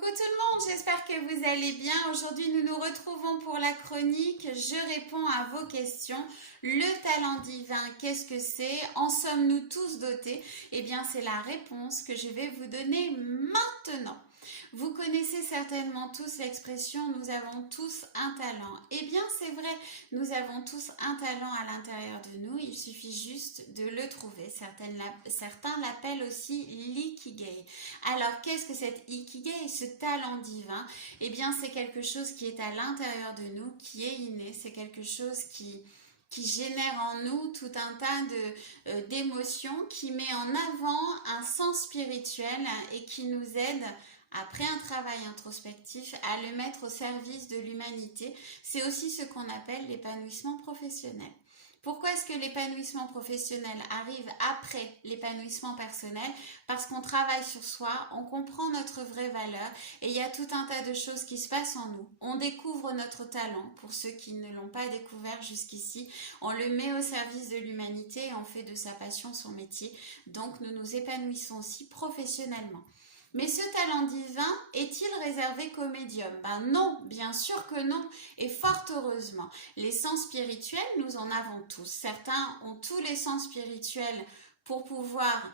Coucou tout le monde, j'espère que vous allez bien. Aujourd'hui, nous nous retrouvons pour la chronique. Je réponds à vos questions. Le talent divin, qu'est-ce que c'est? En sommes-nous tous dotés? Eh bien, c'est la réponse que je vais vous donner maintenant. Vous connaissez certainement tous l'expression « nous avons tous un talent ». Eh bien, c'est vrai, nous avons tous un talent à l'intérieur de nous, il suffit juste de le trouver. Certains l'appellent aussi l'ikigai. Alors, qu'est-ce que cet ikigai, ce talent divin? Eh bien, c'est quelque chose qui est à l'intérieur de nous, qui est inné, c'est quelque chose qui génère en nous tout un tas d'émotions, qui met en avant un sens spirituel et qui nous aide après un travail introspectif, à le mettre au service de l'humanité. C'est aussi ce qu'on appelle l'épanouissement professionnel. Pourquoi est-ce que l'épanouissement professionnel arrive après l'épanouissement personnel? Parce qu'on travaille sur soi, on comprend notre vraie valeur et il y a tout un tas de choses qui se passent en nous. On découvre notre talent, pour ceux qui ne l'ont pas découvert jusqu'ici. On le met au service de l'humanité et on fait de sa passion son métier. Donc nous nous épanouissons aussi professionnellement. Mais ce talent divin est-il réservé qu'aux médiums? Ben non, bien sûr que non, et fort heureusement. Les sens spirituels, nous en avons tous. Certains ont tous les sens spirituels pour pouvoir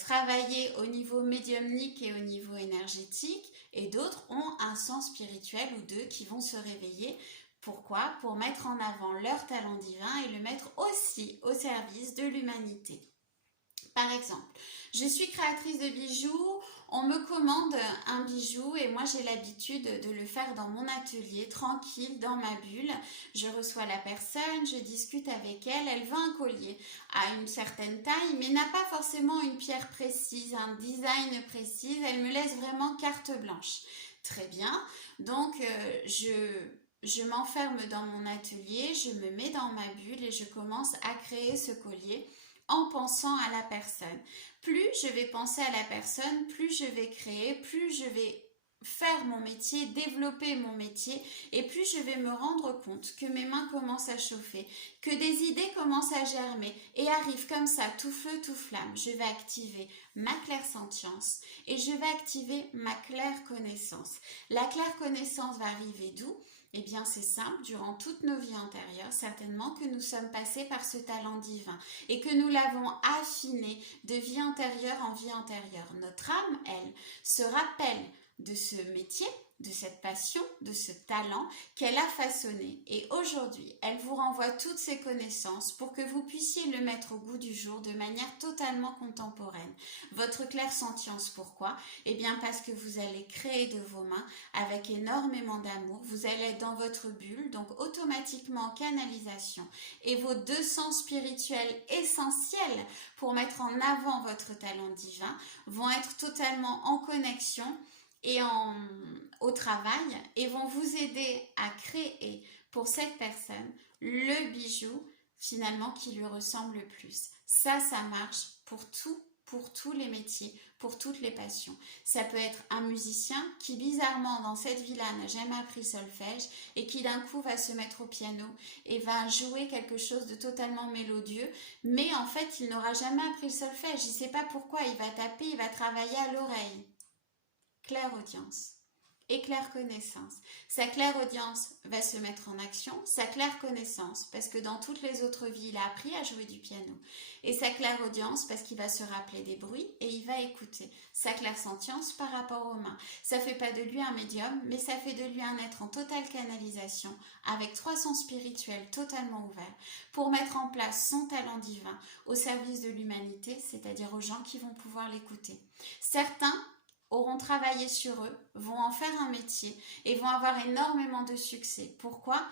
travailler au niveau médiumnique et au niveau énergétique, et d'autres ont un sens spirituel ou deux qui vont se réveiller. Pourquoi? Pour mettre en avant leur talent divin et le mettre aussi au service de l'humanité. Par exemple, je suis créatrice de bijoux, on me commande un bijou et moi j'ai l'habitude de le faire dans mon atelier, tranquille, dans ma bulle. Je reçois la personne, je discute avec elle, elle veut un collier à une certaine taille mais n'a pas forcément une pierre précise, un design précis, elle me laisse vraiment carte blanche. Très bien, donc je m'enferme dans mon atelier, je me mets dans ma bulle et je commence à créer ce collier en pensant à la personne. Plus je vais penser à la personne, plus je vais créer, plus je vais faire mon métier, développer mon métier et plus je vais me rendre compte que mes mains commencent à chauffer, que des idées commencent à germer et arrivent comme ça, tout feu, tout flamme. Je vais activer ma clairsentience et je vais activer ma claire connaissance. La claire connaissance va arriver d'où? Eh bien, c'est simple, durant toutes nos vies antérieures, certainement que nous sommes passés par ce talent divin et que nous l'avons affiné de vie antérieure en vie antérieure. Notre âme, elle, se rappelle de ce métier, de cette passion, de ce talent qu'elle a façonné. Et aujourd'hui, elle vous renvoie toutes ces connaissances pour que vous puissiez le mettre au goût du jour de manière totalement contemporaine. Votre clairsentience, pourquoi? Eh bien parce que vous allez créer de vos mains avec énormément d'amour. Vous allez être dans votre bulle, donc automatiquement en canalisation. Et vos deux sens spirituels essentiels pour mettre en avant votre talent divin vont être totalement en connexion et au travail et vont vous aider à créer pour cette personne le bijou finalement qui lui ressemble le plus. Ça marche pour tous les métiers, pour toutes les passions. Ça peut être un musicien qui bizarrement dans cette vie-là n'a jamais appris le solfège et qui d'un coup va se mettre au piano et va jouer quelque chose de totalement mélodieux, mais en fait il n'aura jamais appris le solfège, il ne sait pas pourquoi, il va taper, il va travailler à l'oreille. Clairaudience et claire connaissance. Sa claire audience va se mettre en action, sa claire connaissance, parce que dans toutes les autres vies, il a appris à jouer du piano. Et sa claire audience, parce qu'il va se rappeler des bruits et il va écouter. Sa claire sentience par rapport aux mains. Ça fait pas de lui un médium, mais ça fait de lui un être en totale canalisation, avec 3 sens spirituels totalement ouverts, pour mettre en place son talent divin au service de l'humanité, c'est-à-dire aux gens qui vont pouvoir l'écouter. Certains auront travaillé sur eux, vont en faire un métier et vont avoir énormément de succès. Pourquoi?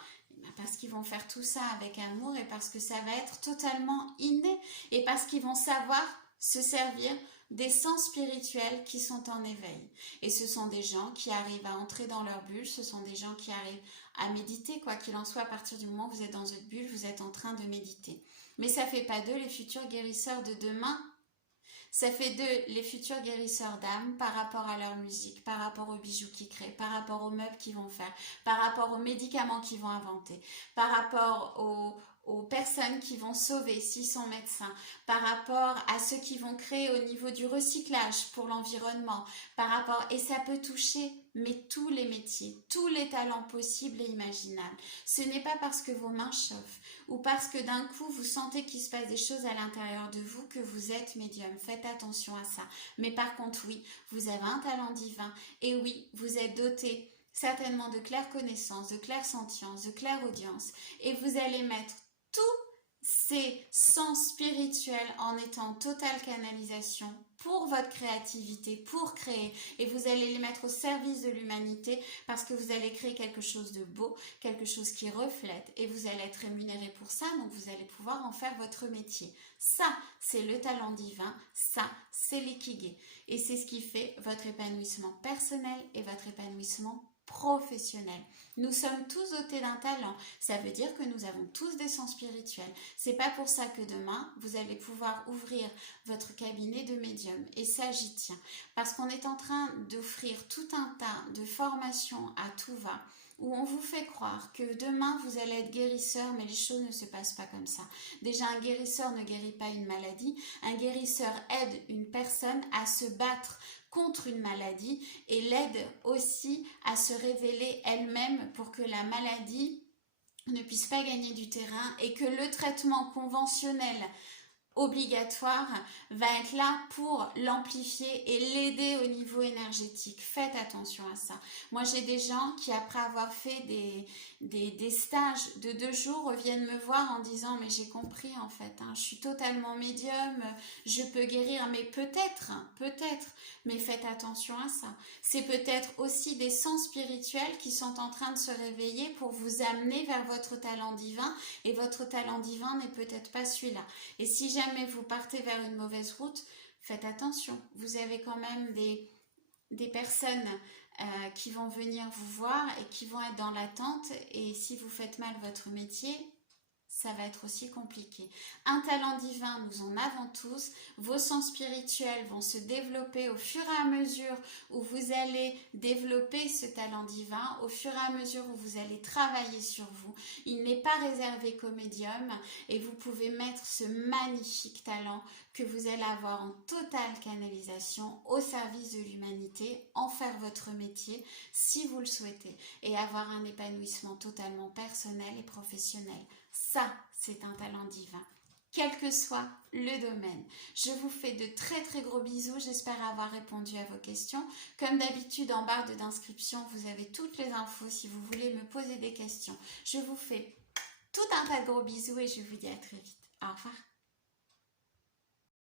Parce qu'ils vont faire tout ça avec amour et parce que ça va être totalement inné et parce qu'ils vont savoir se servir des sens spirituels qui sont en éveil. Et ce sont des gens qui arrivent à entrer dans leur bulle, ce sont des gens qui arrivent à méditer, quoi qu'il en soit, à partir du moment où vous êtes dans une bulle, vous êtes en train de méditer. Mais ça ne fait pas d'eux les futurs guérisseurs de demain. Ça fait d'eux les futurs guérisseurs d'âme par rapport à leur musique, par rapport aux bijoux qu'ils créent, par rapport aux meubles qu'ils vont faire, par rapport aux médicaments qu'ils vont inventer, par rapport aux personnes qui vont sauver s'ils sont médecins, par rapport à ceux qui vont créer au niveau du recyclage pour l'environnement, par rapport, et ça peut toucher mais tous les métiers, tous les talents possibles et imaginables. Ce n'est pas parce que vos mains chauffent ou parce que d'un coup vous sentez qu'il se passe des choses à l'intérieur de vous que vous êtes médium. Faites attention à ça. Mais par contre, oui, vous avez un talent divin et oui, vous êtes doté certainement de claire connaissance, de claire sentience, de claire audience et vous allez mettre tous ces sens spirituels en étant en totale canalisation pour votre créativité, pour créer, et vous allez les mettre au service de l'humanité parce que vous allez créer quelque chose de beau, quelque chose qui reflète, et vous allez être rémunéré pour ça, donc vous allez pouvoir en faire votre métier. Ça, c'est le talent divin, ça, c'est l'ikigai, et c'est ce qui fait votre épanouissement personnel et votre épanouissement professionnel. Nous sommes tous dotés d'un talent. Ça veut dire que nous avons tous des sens spirituels. C'est pas pour ça que demain, vous allez pouvoir ouvrir votre cabinet de médium. Et ça, j'y tiens. Parce qu'on est en train d'offrir tout un tas de formations à tout va, où on vous fait croire que demain, vous allez être guérisseur, mais les choses ne se passent pas comme ça. Déjà, un guérisseur ne guérit pas une maladie. Un guérisseur aide une personne à se battre contre une maladie et l'aide aussi à se révéler elle-même pour que la maladie ne puisse pas gagner du terrain et que le traitement conventionnel obligatoire va être là pour l'amplifier et l'aider au niveau énergétique. Faites attention à ça. Moi, j'ai des gens qui, après avoir fait des stages de 2 jours, reviennent me voir en disant « Mais j'ai compris en fait, hein, je suis totalement médium, je peux guérir. » Mais peut-être, mais faites attention à ça. C'est peut-être aussi des sens spirituels qui sont en train de se réveiller pour vous amener vers votre talent divin, et votre talent divin n'est peut-être pas celui-là. Et si jamais vous partez vers une mauvaise route, faites attention. Vous avez quand même des personnes qui vont venir vous voir et qui vont être dans l'attente. Et si vous faites mal votre métier, ça va être aussi compliqué. Un talent divin, nous en avons tous. Vos sens spirituels vont se développer au fur et à mesure où vous allez développer ce talent divin, au fur et à mesure où vous allez travailler sur vous. Il n'est pas réservé qu'aux médiums et vous pouvez mettre ce magnifique talent que vous allez avoir en totale canalisation au service de l'humanité, en faire votre métier si vous le souhaitez et avoir un épanouissement totalement personnel et professionnel. Ça, c'est un talent divin, quel que soit le domaine. Je vous fais de très très gros bisous, j'espère avoir répondu à vos questions. Comme d'habitude, en barre d'inscription, vous avez toutes les infos si vous voulez me poser des questions. Je vous fais tout un tas de gros bisous et je vous dis à très vite. Au revoir.